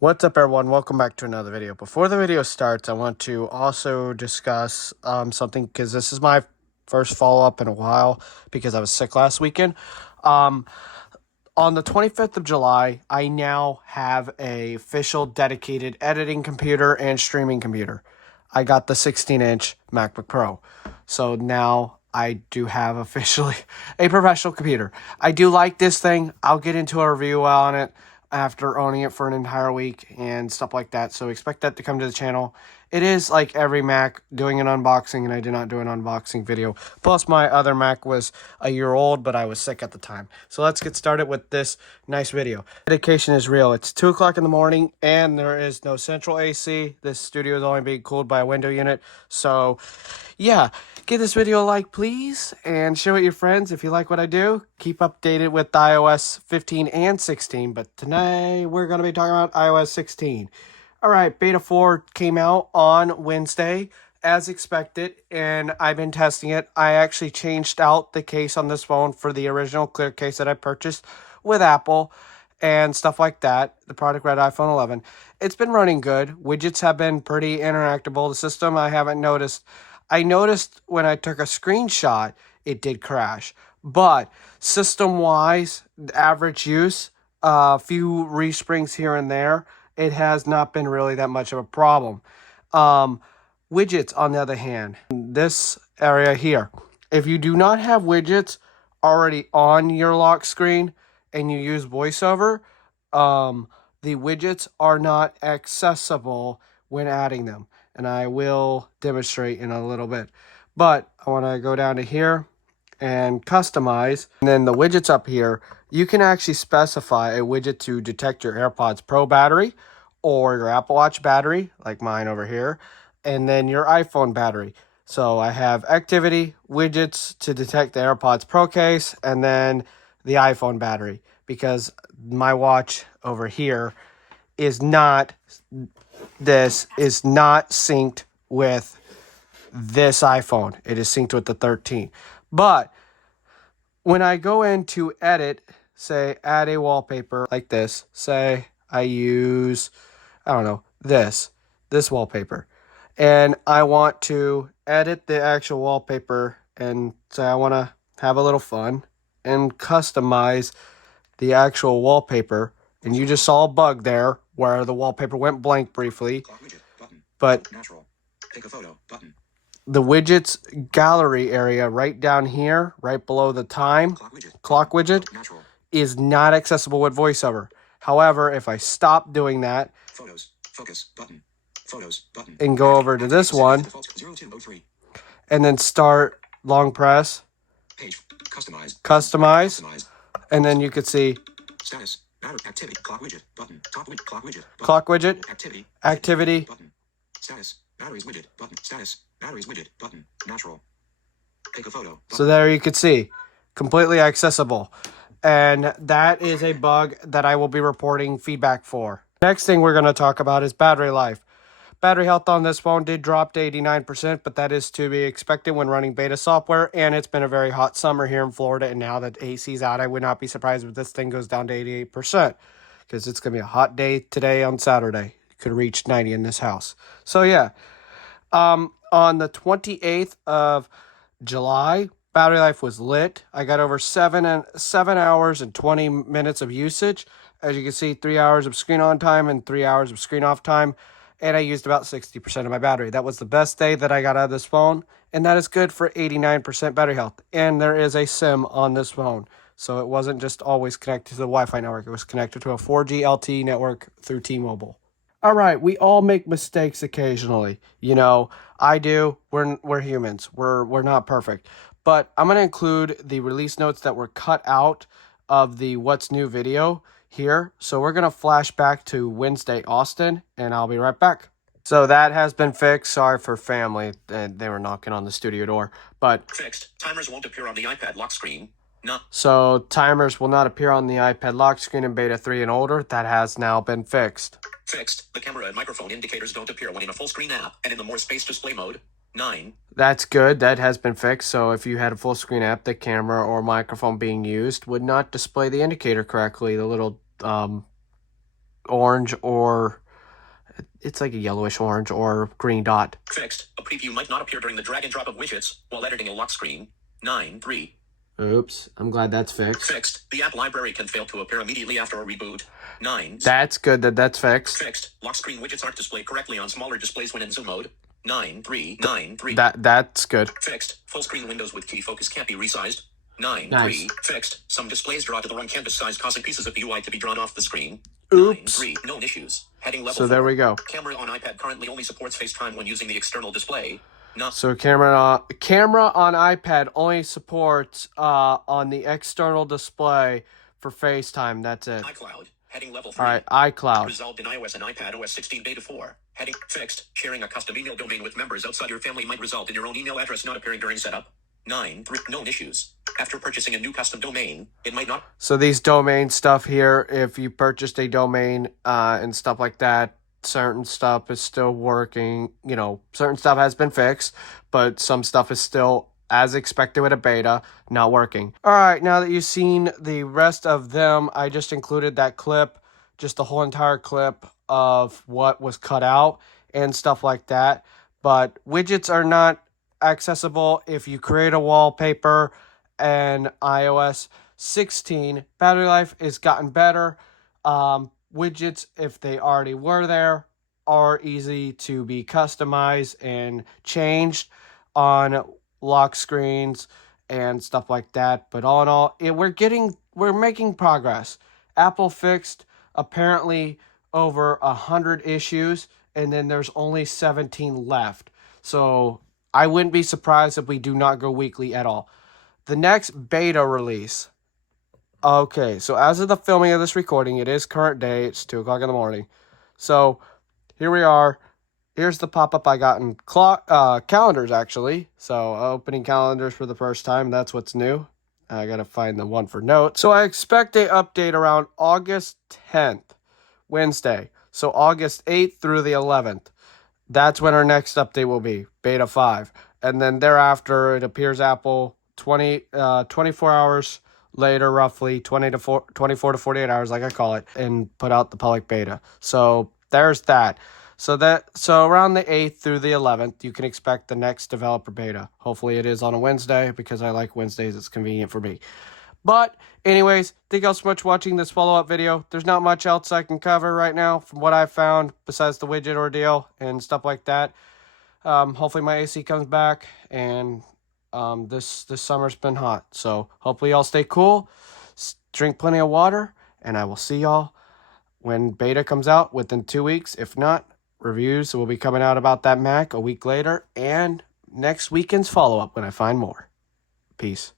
What's up, everyone? Welcome back to another video. Before the video starts, I want to also discuss something, because this is my first follow-up in a while because I was sick last weekend. On the 25th of July, I now have a official dedicated editing computer and streaming computer. I got the 16-inch MacBook Pro. So now I do have officially a professional computer. I do like this thing. I'll get into a review on it after owning it for an entire week and stuff like that. So expect that to come to the channel. It is like every Mac doing an unboxing, and I did not do an unboxing video. Plus, my other Mac was a year old, but I was sick at the time. So let's get started with this nice video. Dedication is real. It's 2 o'clock in the morning, and there is no central AC. This studio is only being cooled by a window unit. So, yeah, give this video a like, please, and share with your friends if you like what I do. Keep updated with iOS 15 and 16, but tonight we're going to be talking about iOS 16. All right, Beta 4 came out on Wednesday, as expected, and I've been testing it. I actually changed out the case on this phone for the original clear case that I purchased with Apple and stuff like that. The product read iPhone 11. It's been running good. Widgets have been pretty interactable. The system, I haven't noticed. I noticed when I took a screenshot, it did crash. But system-wise, average use, a few resprings here and there, it has not been really that much of a problem. Widgets, on the other hand, this area here, if you do not have widgets already on your lock screen and you use voiceover, the widgets are not accessible when adding them. And I will demonstrate in a little bit. But I want to go down to here and customize. And then the widgets up here, you can actually specify a widget to detect your AirPods Pro battery or your Apple Watch battery, like mine over here, and then your iPhone battery. So I have activity, widgets to detect the AirPods Pro case, and then the iPhone battery, because my watch over here is not synced with this iPhone. It is synced with the 13. But when I go in to edit, say add a wallpaper like this, say I use, I don't know, this wallpaper, and I want to edit the actual wallpaper and say I want to have a little fun and customize the actual wallpaper, and you just saw a bug there where the wallpaper went blank briefly, but take a photo button. The widgets gallery area right down here, right below the time clock widget, is not accessible with voiceover. However, if I stop doing that, photos, focus button, photos button, and go over to this one, and then start long press, page, customize, and then you could see status, activity, clock widget button, clock widget, activity, button, status, batteries widget button, status, batteries widget button, natural, take a photo button. So there you could see, completely accessible. And that is a bug that I will be reporting feedback for. Next thing we're going to talk about is battery life. Battery health on this phone did drop to 89%, but that is to be expected when running beta software, and it's been a very hot summer here in Florida, and now that AC's out, I would not be surprised if this thing goes down to 88%, because it's going to be a hot day today on Saturday. It could reach 90 in this house. So yeah, on the 28th of July, battery life was lit. I got over 7 hours and 20 minutes of usage. As you can see, 3 hours of screen on time and 3 hours of screen off time. And I used about 60% of my battery. That was the best day that I got out of this phone. And that is good for 89% battery health. And there is a SIM on this phone. So it wasn't just always connected to the Wi-Fi network. It was connected to a 4G LTE network through T-Mobile. All right, we all make mistakes occasionally. You know, I do. We're humans. We're not perfect. But I'm going to include the release notes that were cut out of the What's New video here. So we're going to flash back to Wednesday, Austin, and I'll be right back. So that has been fixed. Sorry for family. They were knocking on the studio door. But fixed. Timers won't appear on the iPad lock screen. No. So timers will not appear on the iPad lock screen in beta 3 and older. That has now been fixed. Fixed. The camera and microphone indicators don't appear when in a full screen app and in the more space display mode. 9. That's good. That has been fixed. So if you had a full screen app, the camera or microphone being used would not display the indicator correctly. The little orange or it's like a yellowish orange or green dot. Fixed. A preview might not appear during the drag and drop of widgets while editing a lock screen. 9.3. Oops, I'm glad that's fixed. Fixed. The app library can fail to appear immediately after a reboot. 9. That's good that that's fixed. Fixed. Lock screen widgets aren't displayed correctly on smaller displays when in zoom mode. 9.3. 9.3. That's good. Fixed. Full screen windows with key focus can't be resized. 9.3. Nice. Fixed. Some displays draw to the wrong canvas size, causing pieces of the UI to be drawn off the screen. Oops. 9.3. Known issues. Heading level So there 4. we go. Camera on iPad currently only supports FaceTime when using the external display. So camera on iPad only supports on the external display for FaceTime. That's it. iCloud. Heading level 3. All right, iCloud. Resolved in iOS and iPad OS 16 beta 4. Heading fixed. Sharing a custom email domain with members outside your family might result in your own email address not appearing during setup. 9.3. Known issues. After purchasing a new custom domain, it might not. So these domain stuff here, if you purchased a domain and stuff like that, certain stuff is still working. You know, certain stuff has been fixed, but some stuff is still, as expected with a beta, not working. All right, now that you've seen the rest of them, I just included that clip, just the whole entire clip of what was cut out and stuff like that. But widgets are not accessible if you create a wallpaper and iOS 16. Battery life is gotten better. Widgets, if they already were there, are easy to be customized and changed on lock screens and stuff like that. But all in all, we're making progress. Apple fixed apparently over 100 issues, and then there's only 17 left. So I wouldn't be surprised if we do not go weekly at all. The next beta release. Okay, so as of the filming of this recording, it is current day. It's 2 o'clock in the morning. So here we are. Here's the pop-up I got in calendars, actually. So opening calendars for the first time. That's what's new. I got to find the one for notes. So I expect an update around August 10th, Wednesday. So August 8th through the 11th. That's when our next update will be, Beta 5. And then thereafter, it appears Apple 24 hours later, roughly 24 to 48 hours, like I call it, and put out the public beta. So there's that. So around the 8th through the 11th, you can expect the next developer beta. Hopefully it is on a Wednesday because I like Wednesdays. It's convenient for me. But anyways, thank you all so much for watching this follow-up video. There's not much else I can cover right now from what I found besides the widget ordeal and stuff like that. Hopefully my AC comes back, and this summer's been hot. So hopefully y'all stay cool, drink plenty of water, and I will see y'all when beta comes out within 2 weeks. If not, reviews will be coming out about that Mac a week later, and next weekend's follow-up when I find more. Peace.